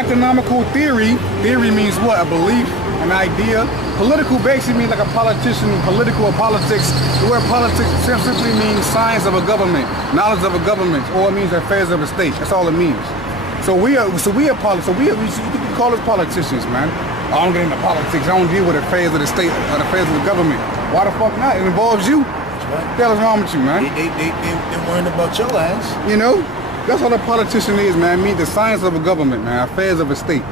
economical theory, theory means what? A belief, an idea. Political basically means like a politician, political or politics. The word politics simply means science of a government, knowledge of a government, or it means affairs of a state. That's all it means. So we can call us politicians, man. I don't get into politics. I don't deal with affairs of the state or affairs of the government. Why the fuck not? It involves you. That's right. What the hell is wrong with you, man? They worrying about your ass. You know? That's what a politician is, man. It means the science of a government, man. Affairs of a state.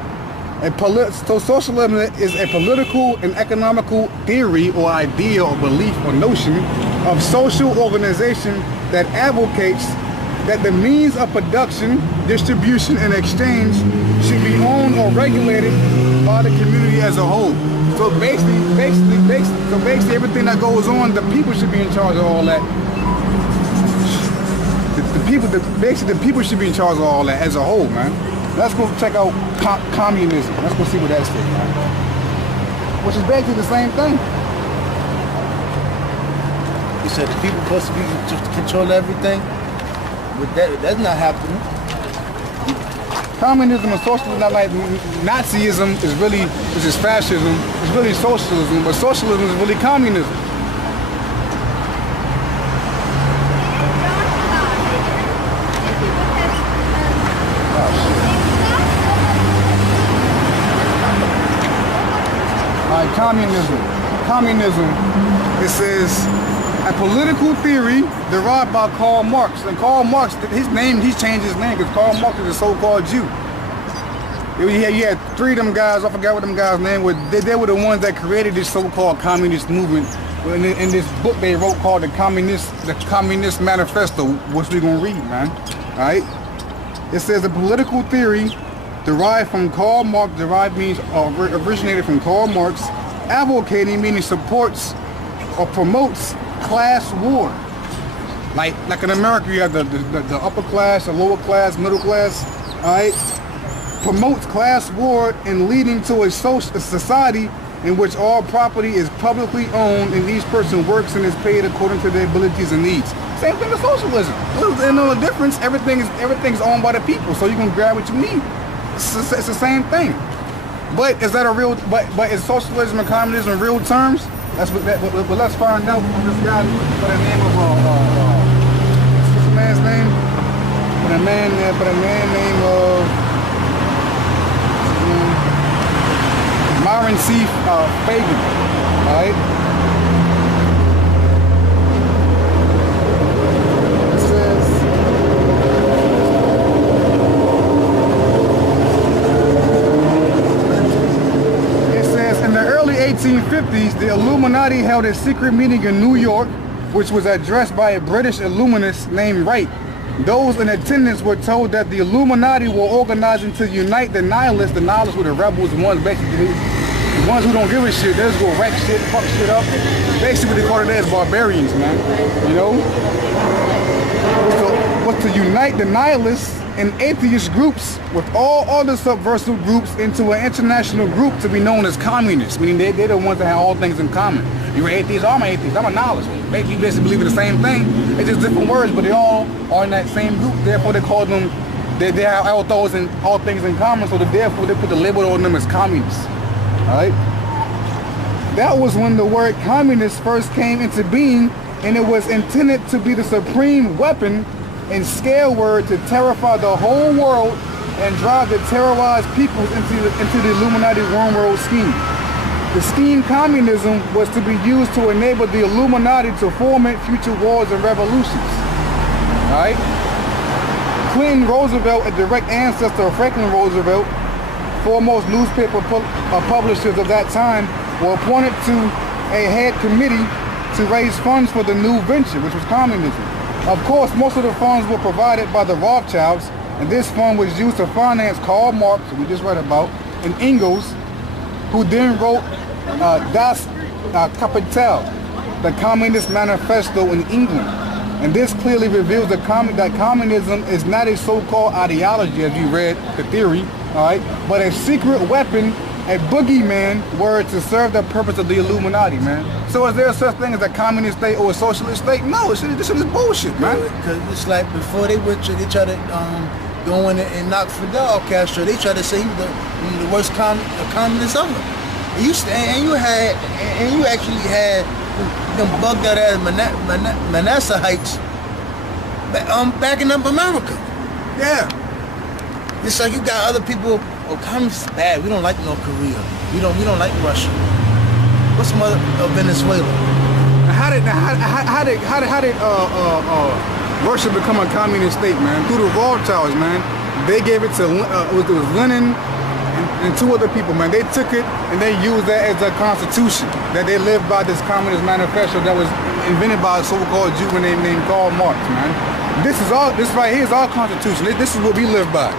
So socialism is a political and economical theory or idea or belief or notion of social organization that advocates that the means of production, distribution, and exchange should be owned or regulated by the community as a whole. So basically everything that goes on, the people should be in charge of all that. The people should be in charge of all that as a whole, man. Let's go check out communism. Let's go see what that's saying, man. Which is basically the same thing. You said the people supposed to be just control everything? But that's not happening. Communism and socialism, not like Nazism is really, which is fascism, it's really socialism, but socialism is really communism. Communism, it says, a political theory derived by Karl Marx. And Karl Marx, he changed his name because Karl Marx is a so-called Jew. He had three of them guys, I forgot what them guys' name was. They were the ones that created this so-called communist movement. In this book they wrote called the Communist Manifesto, which we're gonna read, man. Alright? It says a political theory derived from Karl Marx, originated from Karl Marx, advocating meaning supports or promotes class war. Like in America you have the upper class, the lower class, middle class, alright? Promotes class war and leading to a society in which all property is publicly owned and each person works and is paid according to their abilities and needs. Same thing with socialism. There's no difference. Everything's owned by the people, so you can grab what you need. It's the same thing. But is that a real? But is socialism and communism in real terms? That's what. But let's find out from this guy by the name of what's the man's name? By the man named Myron C. Fagan. All right. It says in the early 1850s, the Illuminati held a secret meeting in New York, which was addressed by a British illuminist named Wright. Those in attendance were told that the Illuminati were organizing to unite the nihilists. The nihilists were the rebels, the ones basically, the ones who don't give a shit. They just go wreck shit, fuck shit up. Basically what they call it as barbarians, man. You know? Was to unite the nihilists and atheist groups with all other subversive groups into an international group to be known as communists, meaning they're the ones that have all things in common. You're an atheist, I'm an atheist, I'm a nihilist. You basically believe in the same thing. It's just different words, but they all are in that same group. Therefore, they call them, they have all things in common, so therefore they put the label on them as communists. Alright? That was when the word communist first came into being, and it was intended to be the supreme weapon and scare word to terrify the whole world and drive the terrorized peoples into the Illuminati one world scheme. The scheme communism was to be used to enable the Illuminati to foment future wars and revolutions. Alright? Clinton Roosevelt, a direct ancestor of Franklin Roosevelt, foremost newspaper publishers of that time, were appointed to a head committee to raise funds for the new venture, which was communism. Of course, most of the funds were provided by the Rothschilds, and this fund was used to finance Karl Marx, who we just read about, and Engels, who then wrote Das Kapital, the Communist Manifesto in England. And this clearly reveals that communism is not a so-called ideology, as you read the theory, all right, but a secret weapon, a boogeyman word to serve the purpose of the Illuminati, man. So is there such thing as a communist state or a socialist state? No, this shit is bullshit, man. Because it's like before they tried to go in and knock Fidel Castro. They tried to say he was the worst communist ever. And you actually had them bugged out ass Manasseites backing up America. Yeah. It's like you got other people. Oh, communists bad. We don't like North Korea. We don't like Russia. What's some other Venezuela? How did Russia become a communist state, man? Through the Rothschilds, man. They gave it to it was Lenin and two other people, man. They took it and they used that as a constitution. That they lived by this communist manifesto that was invented by a so-called Jew named Karl Marx, man. This right here is our constitution. This is what we live by.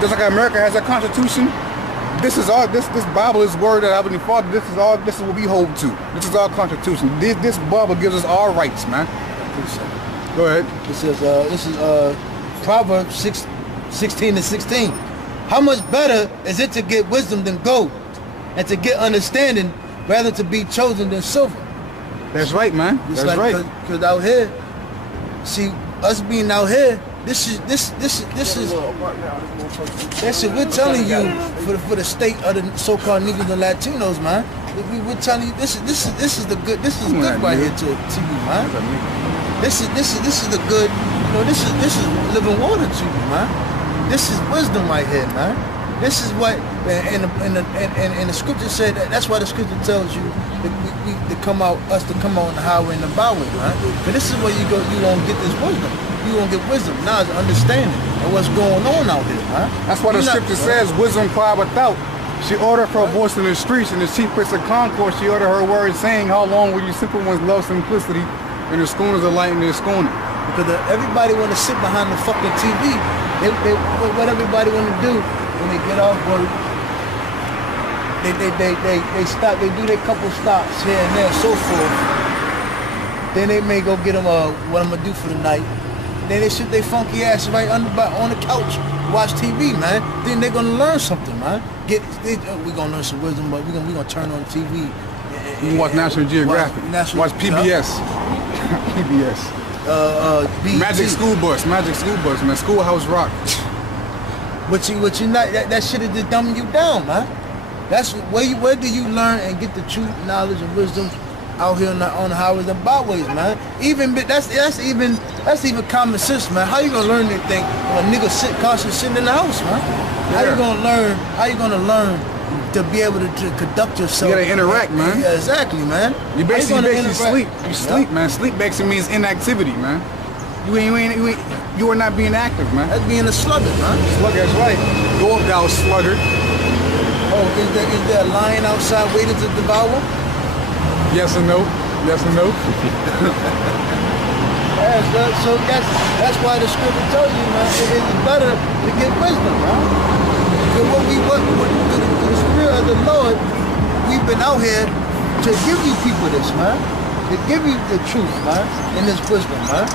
Just like America has a constitution, this Bible is word that Heavenly Father. This is what we hold to. This is our constitution. This Bible gives us our rights, man. Go ahead. This is Proverbs 16:16. How much better is it to get wisdom than gold, and to get understanding rather to be chosen than silver? That's right, man. That's like, right. Because out here, see us being out here. This is that's what we're telling you for the state of the so-called Negroes and Latinos, man. We're telling you this is good right here to you, man. This is the good, you know, this is living water to you, man. This is wisdom right here, man. This is what and the scripture said that's why the scripture tells you that to come out on the highway and the byway, man. But this is where you won't get this wisdom. You won't get wisdom. Now it's understanding of what's going on out here, man. That's why the scripture says wisdom cry without. She ordered her voice in the streets, and the chief prince of Concord, she ordered her words, saying, how long will you simple ones love simplicity, and the schooners are lighting their schooner? Because everybody want to sit behind the fucking TV. What everybody want to do when they get off work, they stop, they do their couple stops here and there, so forth. Then they may go get them what I'm gonna do for the night. Then they sit their funky ass right on the couch, watch TV, man. Then they're gonna learn something, man. We're gonna learn some wisdom, but we're gonna turn on TV. You can watch National Geographic. Watch PBS. PBS. Magic School Bus, man. Schoolhouse Rock. But you not that shit is just dumbing you down, man. That's where do you learn and get the truth, knowledge, and wisdom out here on the highways and byways, man. That's even common sense, man. How you gonna learn anything when a nigga constantly sitting in the house, man? How you gonna learn to be able to conduct yourself? You gotta interact, man. Yeah, exactly, man. You basically sleep. You sleep, man. Sleep basically means inactivity, man. You are not being active, man. That's being a sluggard, man. Sluggard, that's right. Go up, thou sluggard. Oh, is there a lion outside waiting to devour? Yes or no? Yes or no? So that's why the scripture tells you, man, it's better to get wisdom, man. Because through the Spirit of the Lord, we've been out here to give you people this, man. To give you the truth, man, and this wisdom, man.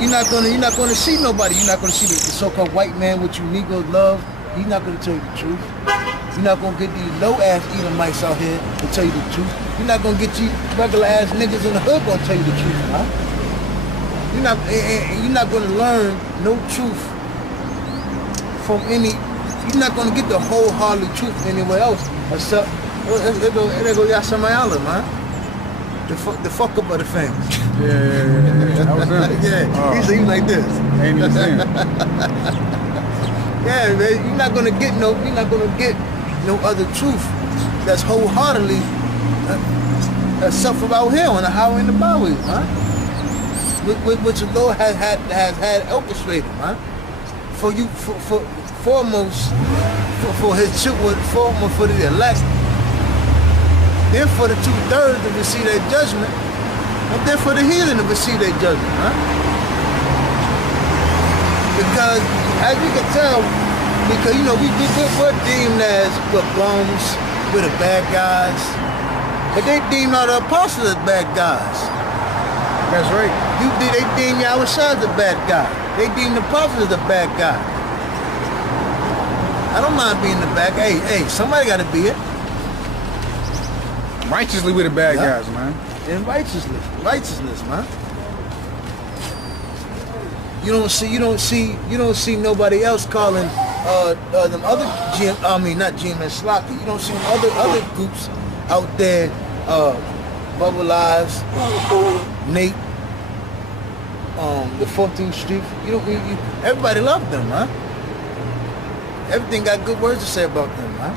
You're not gonna see nobody. You're not gonna see the so-called white man which you Negroes love. He's not gonna tell you the truth. You're not gonna get these low-ass Edomites out here to tell you the truth. You're not gonna get you regular-ass niggas in the hood gonna tell you the truth, huh? You're not gonna learn no truth from any. You're not gonna get the wholehearted truth anywhere else except there go Yasamayala, man. The fuck up of the family. Yeah. That was him. Yeah. He's like this. Ain't even saying. Yeah, man, you're not gonna get no other truth that's wholeheartedly except for out here on the highway and the byways, man. Which the Lord has had orchestrated, man. For you, for foremost, for His children, foremost for the elect, then for the 2/3 to receive their judgment, and then for the heathen to receive their judgment, man. Because as you can tell, because you know we're deemed as bums, we're the bad guys, but they deem all the apostles as bad guys. That's right. They deem Yahushua as a bad guy. They deem the apostles as a bad guy. I don't mind being the bad guy. Hey, somebody got to be it. Righteously, we're the bad guys, man. And righteousness, man. You don't see nobody else calling them other not GMS Sloppy. You don't see other groups out there, Bubble Lives, Nate, the 14th Street. Everybody loved them, huh? Everything got good words to say about them, huh?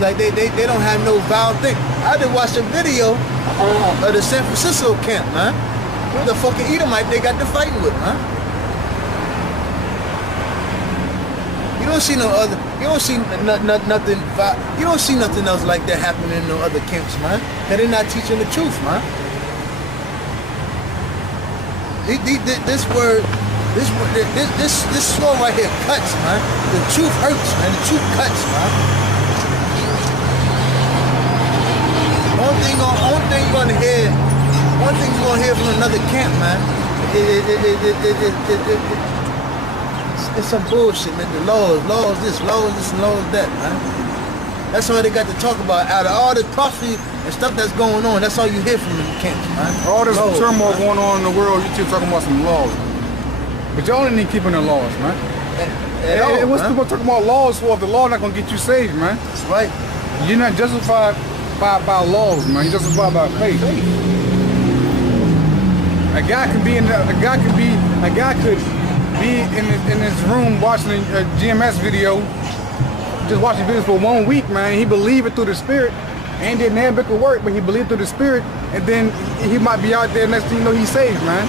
Like they don't have no vile thing. I did watch a video of the San Francisco camp, man. Who the fucking Edomite they got to fighting with, huh? You don't see no other. You don't see nothing. You don't see nothing else like that happening in no other camps, man. Cause they're not teaching the truth, man. This sword right here cuts, man. The truth hurts, man. The truth cuts, man. One thing you're gonna hear from another camp, man. It's some bullshit, man. The laws this, and laws that, man. That's all they got to talk about. Out of all the prophecy and stuff that's going on, that's all you hear from the camps, man. All this turmoil going on in the world, you keep talking about some laws. But y'all ain't even keeping the laws, man. And what's people talking about laws for if the law not gonna get you saved, man? That's right. You're not justified by laws, man. You're justified by faith. A guy could be in this room watching a GMS video, just watching videos for 1 week, man. He believed it through the spirit, ain't did damn bit of work, but he believed through the spirit, and then he might be out there next thing you know he's saved, man.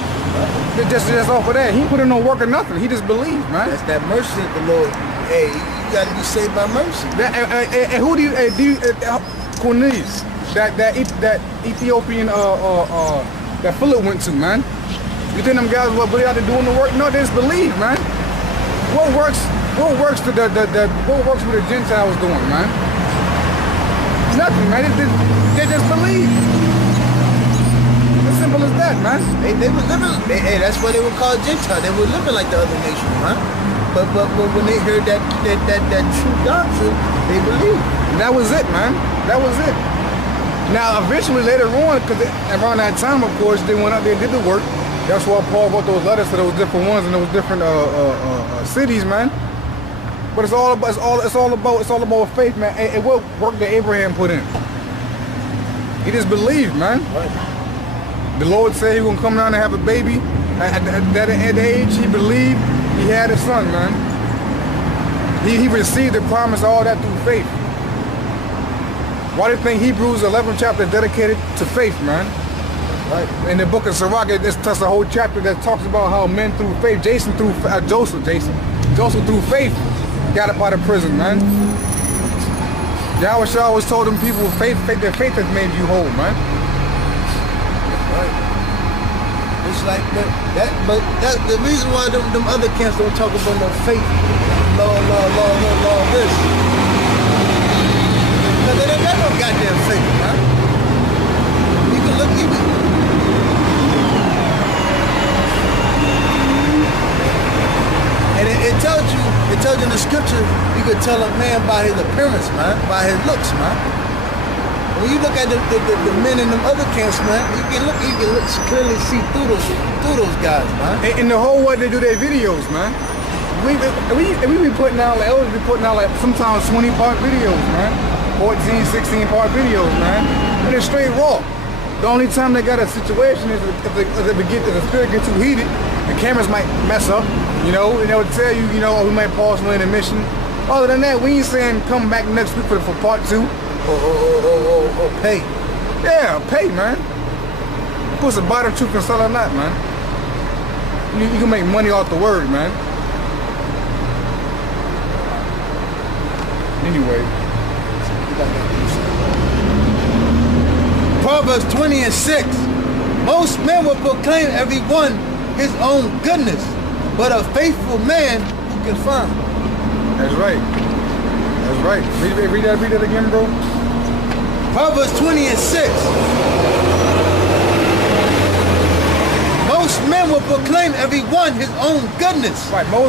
Just off of that, he put in no work or nothing. He just believed, man. That's that mercy of the Lord. Hey, you gotta be saved by mercy. And who do you Cornelius, that Ethiopian that Philip went to, man? You think them guys were out there doing the work? No, they just believe, man. What works with the Gentiles doing, man? Nothing, man. They just believe. As simple as that, man. They were living. Hey, that's why they were called Gentiles. They were living like the other nations, man. But when they heard that true doctrine, they believed. And that was it, man. That was it. Now, eventually, later on, because around that time, of course, they went out there and did the work. That's why Paul wrote those letters to those different ones and those different cities, man. But it's all about faith, man. And what work that Abraham put in? He just believed, man. Right. The Lord said he was gonna come down and have a baby. At the age he believed, he had a son, man. He received the promise, all that through faith. Why do you think Hebrews 11th chapter is dedicated to faith, man? Right. In the book of Sirach, there's a whole chapter that talks about how men through faith, Joseph through faith got up out of prison, man. Yahweh always told them people with faith, their faith has made you whole, man. Right. It's like but that's the reason why them other camps don't talk about no faith. Law, this. Because they don't got no goddamn faith, man. You can look, and it tells you in the scripture, you could tell a man by his appearance, man, by his looks, man. When you look at the men in them other camps, man, you can clearly see through those guys, man. And the whole way they do their videos, man. We be putting out, like, elders be putting out like sometimes 20-part videos, man. 14, 16-part videos, man. And it's straight raw. The only time they got a situation is if the spirit gets too heated, the cameras might mess up, you know, and they would tell you, you know, we might pause for intermission. Other than that, we ain't saying come back next week for part 2. Or pay. Yeah, pay, man. Put some buy the truth and sell or not, man. You can make money off the word, man. Anyway. Proverbs 20:6. Most men will proclaim every one his own goodness, but a faithful man who can find. That's right. That's right. Read that again, bro. Proverbs 20:6. Most men will proclaim every one his own goodness. Right.